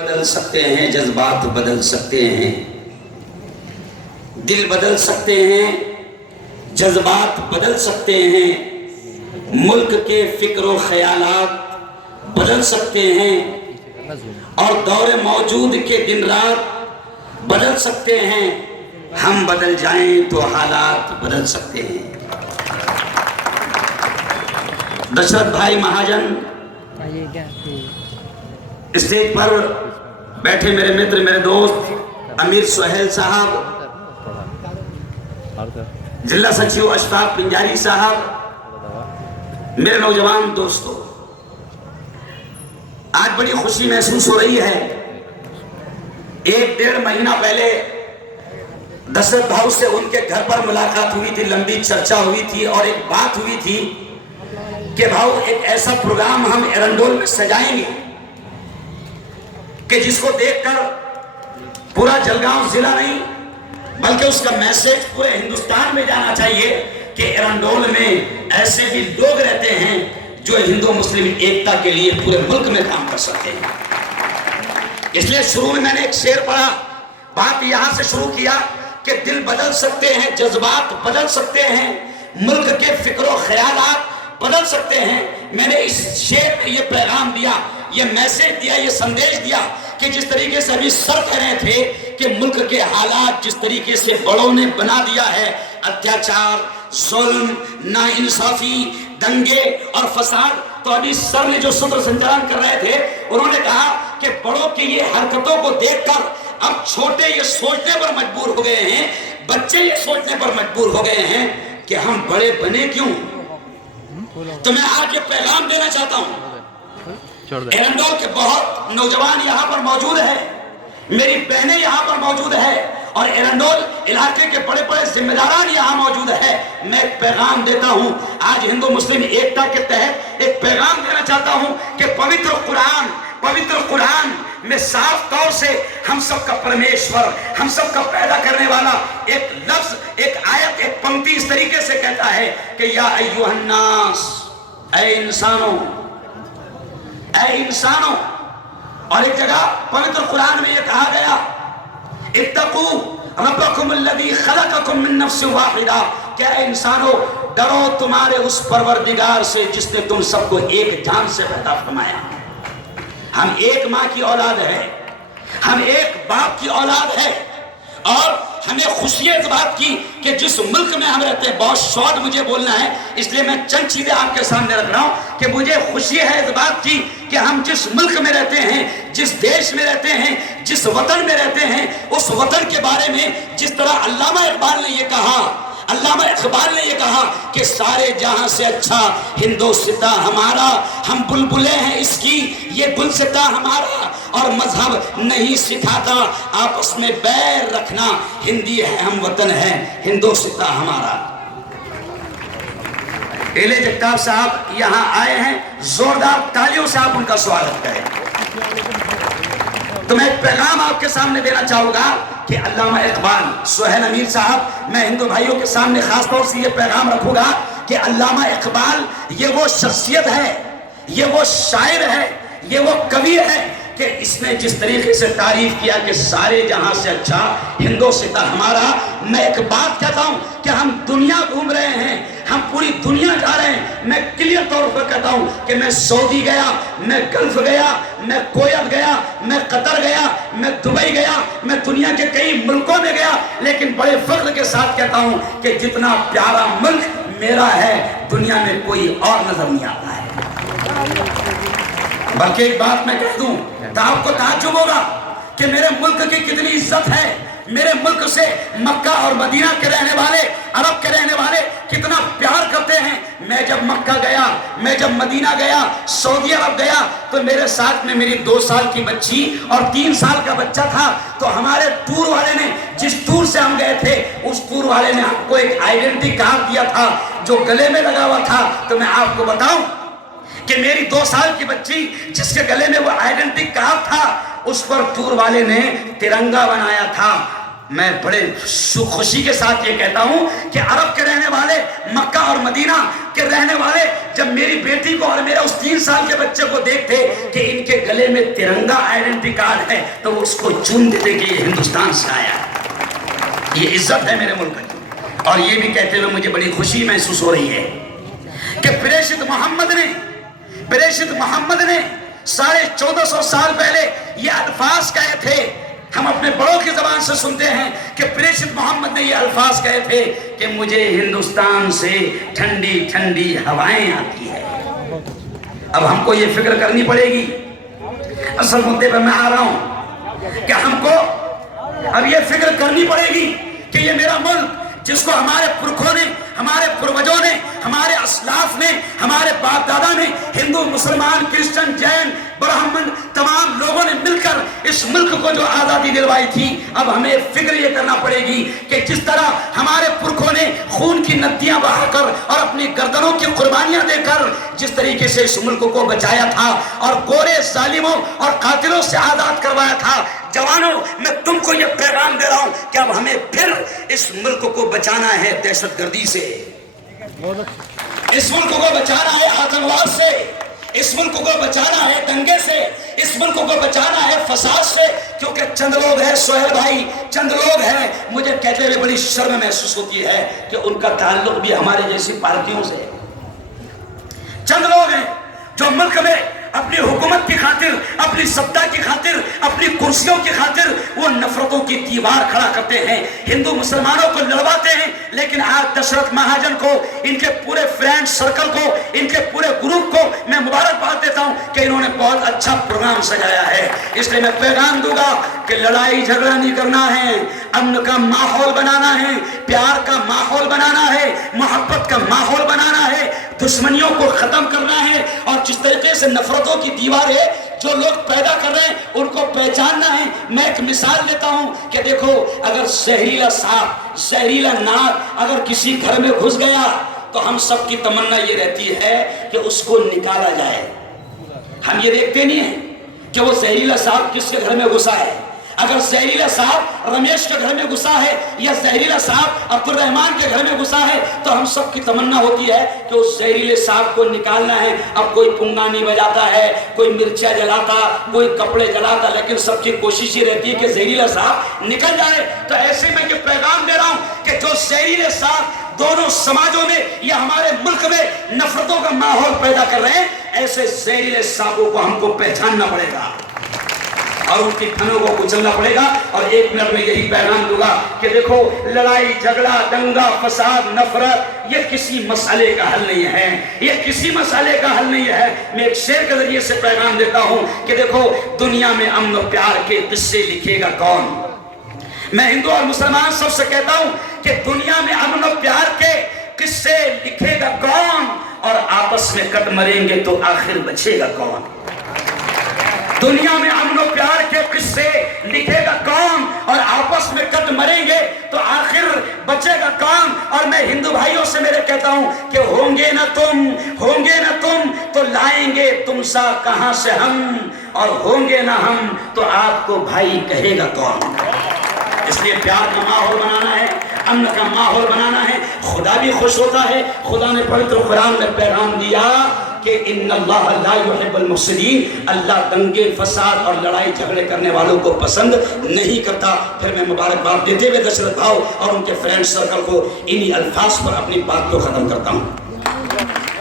بدل سکتے ہیں، جذبات بدل سکتے ہیں، دل بدل سکتے ہیں، جذبات بدل سکتے ہیں، ملک کے فکر و خیالات بدل سکتے ہیں، اور دور موجود کے دن رات بدل سکتے ہیں۔ ہم بدل جائیں تو حالات بدل سکتے ہیں۔ دشرت بھائی مہاجن، اسٹیج پر بیٹھے میرے متر، میرے دوست امیر سہیل صاحب، ضلع سچیو اشفاق پنجاری صاحب، میرے نوجوان دوستو، آج بڑی خوشی محسوس ہو رہی ہے۔ 1-1.5 مہینہ پہلے دشرت بھائی سے ان کے گھر پر ملاقات ہوئی تھی، لمبی چرچا ہوئی تھی، اور ایک بات ہوئی تھی کہ بھاؤ ایک ایسا پروگرام ہم ایرنڈول میں سجائیں گے کہ جس کو دیکھ کر پورا جلگاؤں ضلع نہیں بلکہ اس کا میسج پورے ہندوستان میں جانا چاہیے کہ ایرنڈول میں ایسے بھی لوگ رہتے ہیں جو ہندو مسلم ایکتا کے لیے پورے ملک میں کام کر سکتے ہیں۔ اس لیے شروع میں نے ایک شعر پڑھا، بات یہاں سے شروع کیا کہ دل بدل سکتے ہیں، جذبات بدل سکتے ہیں، ملک کے فکر و خیالات بدل سکتے ہیں۔ میں نے اس شعر میں یہ پیغام دیا، یہ میسج دیا، یہ سندیش دیا کہ جس طریقے سے ابھی سر کہہ رہے تھے کہ ملک کے حالات جس طریقے سے بڑوں نے بنا دیا ہے، اتیاچار، ظلم، ناانصافی، دنگے اور فساد، تو ابھی سر نے جو صدر سنچالن کر رہے تھے انہوں نے کہا کہ بڑوں کی یہ حرکتوں کو دیکھ کر اب چھوٹے یہ سوچنے پر مجبور ہو گئے ہیں، بچے یہ سوچنے پر مجبور ہو گئے ہیں کہ ہم بڑے بنے کیوں۔ تو میں آج یہ پیغام دینا چاہتا ہوں، ایرنڈول کے بہت نوجوان یہاں پر موجود ہیں، میری بہنیں یہاں پر موجود ہیں، اور ایرنڈول علاقے کے بڑے بڑے ذمہ داران یہاں موجود ہیں۔ میں ایک پیغام دیتا ہوں، آج ہندو مسلم ایکتا کے تحت ایک پیغام دینا چاہتا ہوں کہ پوتر قرآن میں صاف طور سے ہم سب کا پرمیشور، ہم سب کا پیدا کرنے والا ایک لفظ، ایک آیت، ایک پنکتی اس طریقے سے کہتا ہے کہ یا ایھا الناس، اے انسانوں، اے انسانوں۔ اور ایک جگہ پوتر قرآن میں یہ کہا گیا اتقوا ربکم الذی خلقکم من نفس واحدہ، کہ اے انسانوں ڈرو تمہارے اس پروردگار سے جس نے تم سب کو ایک جان سے پیدا فرمایا۔ ہم ایک ماں کی اولاد ہے، ہم ایک باپ کی اولاد ہے، اور ہمیں خوشی ہے اس بات کی کہ جس ملک میں ہم رہتے ہیں، بہت شارٹ مجھے بولنا ہے اس لیے میں چند چیزیں آپ کے سامنے رکھ رہا ہوں کہ مجھے خوشی ہے اس بات کی کہ ہم جس ملک میں رہتے ہیں، جس دیش میں رہتے ہیں، جس وطن میں رہتے ہیں، اس وطن کے بارے میں جس طرح علامہ اقبال نے یہ کہا کہ سارے جہاں سے اچھا ہندوستاں ہمارا، ہم بلبلیں ہیں اس کی، یہ گلستاں ہمارا، اور مذہب نہیں سکھاتا آپس میں بیر رکھنا، ہندی ہے ہم وطن ہے ہندوستاں ہمارا۔ ایلے جگتاپ صاحب یہاں آئے ہیں، زوردار تالیوں سے آپ ان کا سواگت کریں۔ تو میں ایک پیغام آپ کے سامنے دینا چاہوں گا کہ علامہ اقبال، سہیل امیر صاحب، میں ہندو بھائیوں کے سامنے خاص طور سے یہ پیغام رکھوں گا کہ علامہ اقبال یہ وہ شخصیت ہے، یہ وہ شاعر ہے، یہ وہ کوی ہے کہ اس نے جس طریقے سے تعریف کیا کہ سارے جہاں سے اچھا ہندوستاں ہمارا۔ میں ایک بات کہتا ہوں کہ ہم دنیا گھوم رہے ہیں، ہم پوری دنیا جا رہے ہیں، میں کلیئر طور پر کہتا ہوں کہ میں سعودی گیا، میں گلف گیا، میں کویت گیا، میں قطر گیا، میں دبئی گیا، میں دنیا کے کئی ملکوں میں گیا، لیکن بڑے فخر کے ساتھ کہتا ہوں کہ جتنا پیارا ملک میرا ہے دنیا میں کوئی اور نظر نہیں آتا ہے۔ بلکہ ایک بات میں کہہ دوں تو آپ کو تعجب ہوگا کہ میرے ملک کی کتنی عزت ہے، میرے ملک سے مکہ اور مدینہ کے رہنے والے، عرب کے رہنے والے کتنا پیار کرتے ہیں۔ میں جب مکہ گیا، میں جب مدینہ گیا، سعودی عرب گیا، تو میرے ساتھ میں میری 2 سال کی بچی اور 3 سال کا بچہ تھا، تو ہمارے ٹور والے نے، جس ٹور سے ہم گئے تھے، اس ٹور والے نے ہم کو ایک آئیڈینٹی کارڈ دیا تھا جو گلے میں لگا ہوا تھا۔ تو میں آپ کو بتاؤں کہ میری 2 سال کی بچی جس کے گلے میں وہ آئیڈینٹی کارڈ تھا، اس پر ٹور والے نے ترنگا بنایا تھا، میں بڑے خوشی کے ساتھ یہ کہتا ہوں کہ عرب کے رہنے والے، مکہ اور مدینہ کے رہنے والے جب میری بیٹی کو اور میرا اس 3 سال کے بچے کو دیکھتے کہ ان کے گلے میں ترنگا آئیڈینٹی کارڈ ہے تو وہ اس کو چوم دیتے کہ یہ ہندوستان سے آیا ہے، یہ عزت ہے میرے ملک کی۔ اور یہ بھی کہتے ہوئے مجھے بڑی خوشی محسوس ہو رہی ہے کہ پریشت محمد نے 1450 سال پہلے یہ الفاظ کہے تھے۔ ہم اپنے بڑوں کی زبان سے سنتے ہیں کہ پریشت محمد نے یہ الفاظ کہے تھے کہ مجھے ہندوستان سے ٹھنڈی ٹھنڈی ہوائیں آتی ہے۔ اب ہم کو یہ فکر کرنی پڑے گی، اصل مدے پر میں آ رہا ہوں کہ ہم کو اب یہ فکر کرنی پڑے گی کہ یہ میرا ملک جس کو ہمارے پرکھوں نے، ہمارے پروجوں نے، ہمارے اسلاف نے، ہمارے باپ دادا نے، ہندو، مسلمان، کرسچن، جین، برہمن، تمام لوگوں نے مل کر اس ملک کو جو آزادی دلوائی تھی، اب ہمیں فکر یہ کرنا پڑے گی کہ جس طرح ہمارے پرکھوں نے خون کی ندیاں بہا کر اور اپنی گردنوں کی قربانیاں دے کر جس طریقے سے اس ملک کو بچایا تھا اور گورے ظالموں اور قاتلوں سے آزاد کروایا تھا، جوانوں میں تم کو یہ پیغام دے رہا ہوں کہ اب ہمیں پھر اس ملک کو بچانا ہے دہشت گردی سے، اس ملک کو بچانا ہے آتنکواد سے، اس ملک کو بچانا ہے دنگے سے، اس ملک کو بچانا ہے فساد سے، کیونکہ چند لوگ ہیں سہیل بھائی، چند لوگ ہیں، مجھے کہتے ہوئے بڑی شرم محسوس ہوتی ہے کہ ان کا تعلق بھی ہمارے جیسی پارٹیوں سے ہے۔ چند لوگ ہیں جو ملک میں اپنی حکومت کی خاطر، اپنی سطح کی خاطر، اپنی کرسیوں کی خاطر وہ نفرتوں کی دیوار کھڑا کرتے ہیں، ہندو مسلمانوں کو لڑواتے ہیں، لیکن آج دشرت مہاجن کو، ان کے پورے فرینڈ سرکل کو، ان کے پورے گروپ کو میں مبارکباد دیتا ہوں کہ انہوں نے بہت اچھا پروگرام سجایا ہے۔ اس لیے میں پیغام دوں گا کہ لڑائی جھگڑا نہیں کرنا ہے، امن کا ماحول بنانا ہے، پیار کا ماحول بنانا ہے، محبت کا ماحول بنانا ہے، دشمنیوں کو ختم کرنا ہے، اور جس طریقے سے نفرتوں کی دیوار ہے جو لوگ پیدا کر رہے ہیں ان کو پہچاننا ہے۔ میں ایک مثال دیتا ہوں کہ دیکھو، اگر زہریلا سانپ، زہریلا ناگ اگر کسی گھر میں گھس گیا تو ہم سب کی تمنا یہ رہتی ہے کہ اس کو نکالا جائے۔ ہم یہ دیکھتے نہیں ہیں کہ وہ زہریلا سانپ کس کے گھر میں گھسا ہے۔ اگر زہریلا سانپ رمیش کے گھر میں گھسا ہے یا زہریلا سانپ عبد الرحمان کے گھر میں گھسا ہے تو ہم سب کی تمنا ہوتی ہے کہ اس زہریلے سانپ کو نکالنا ہے۔ اب کوئی پنگانی بجاتا ہے، کوئی مرچا جلاتا، کوئی کپڑے جلاتا، لیکن سب کی کوشش یہ رہتی ہے کہ زہریلا سانپ نکل جائے۔ تو ایسے میں یہ پیغام دے رہا ہوں کہ جو زہریلے سانپ دونوں سماجوں میں یا ہمارے ملک میں نفرتوں کا ماحول پیدا کر رہے ہیں، ایسے زہریلے سانپوں کو ہم کو پہچاننا پڑے گا اور ان کی تھنوں کو کچلنا پڑے گا۔ اور 1 منٹ میں یہی پیغام دوں گا کہ دیکھو، لڑائی جھگڑا دنگا فساد نفرت یہ کسی مسئلے کا حل نہیں ہے، یہ کسی مسئلے کا حل نہیں ہے۔ میں ایک شعر کے ذریعے سے پیغام دیتا ہوں کہ دیکھو، دنیا میں امن و پیار کے قصے لکھے گا کون؟ میں ہندو اور مسلمان سب سے کہتا ہوں کہ دنیا میں امن و پیار کے قصے لکھے گا کون؟ اور آپس میں کٹ مریں گے تو آخر بچے گا کون؟ دنیا میں امن و پیار کے قصے لکھے گا کون؟ اور آپس میں کٹ مریں گے تو آخر بچے گا کون؟ اور میں ہندو بھائیوں سے میرے کہتا ہوں کہ ہوں گے نہ تم تو لائیں گے تم سا کہاں سے ہم، اور ہوں گے نہ ہم تو آپ کو بھائی کہے گا کون؟ اس لیے پیار کا ماحول بنانا ہے، امن کا ماحول بنانا ہے۔ خدا بھی خوش ہوتا ہے۔ خدا نے پوتر قرآن میں پیغام دیا کہ ان اللہ لا یحب المفسدین، اللہ دنگے فساد اور لڑائی جھگڑے کرنے والوں کو پسند نہیں کرتا۔ پھر میں مبارکباد دیتے ہوئے دشرت بھاؤ اور ان کے فرینڈ سرکل کو انہی الفاظ پر اپنی بات کو ختم کرتا ہوں۔